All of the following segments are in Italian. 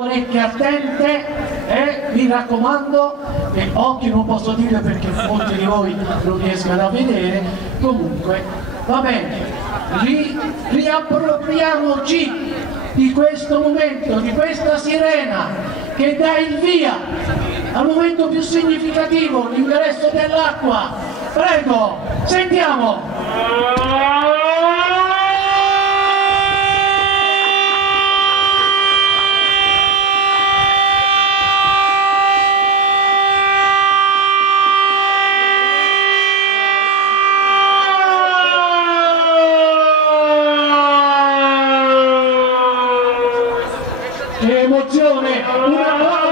Orecchie attente e mi raccomando, e occhi non posso dire perché molti di voi lo riescono a vedere, comunque va bene, riappropriamoci di questo momento, di questa sirena che dà il via al momento più significativo, l'ingresso dell'acqua. Prego, sentiamo! Che emozione! Un applauso!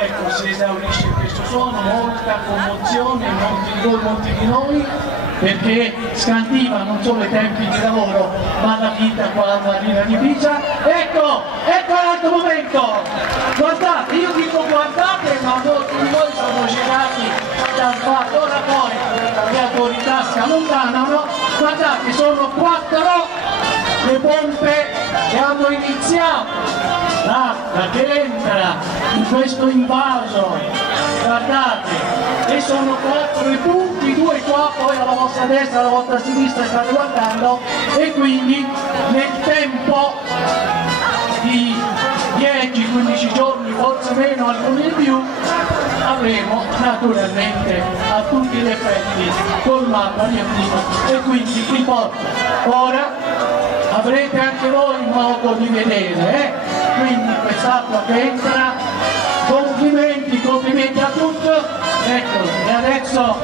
Ecco, si esaurisce questo suono, molta commozione, molti di noi, perché scandiva non solo i tempi di lavoro ma la vita quando arriva di Pisa. Ecco l'altro momento, guardate, io dico guardate, ma molti di voi sono girati dal fatto, ora poi le autorità si allontanano, guardate, sono 4 le pompe che hanno iniziato, l'acqua che entra in questo invaso, guardate, e sono 4 i punti, 2 qua, poi alla vostra destra, alla vostra sinistra state guardando, e quindi nel tempo di 10-15 giorni, forse meno, alcuni di più, avremo naturalmente a tutti gli effetti colmato l'obiettivo e quindi vi porto. Ora avrete anche voi modo di vedere, quindi quest'acqua che entra, complimenti a tutti, ecco, e adesso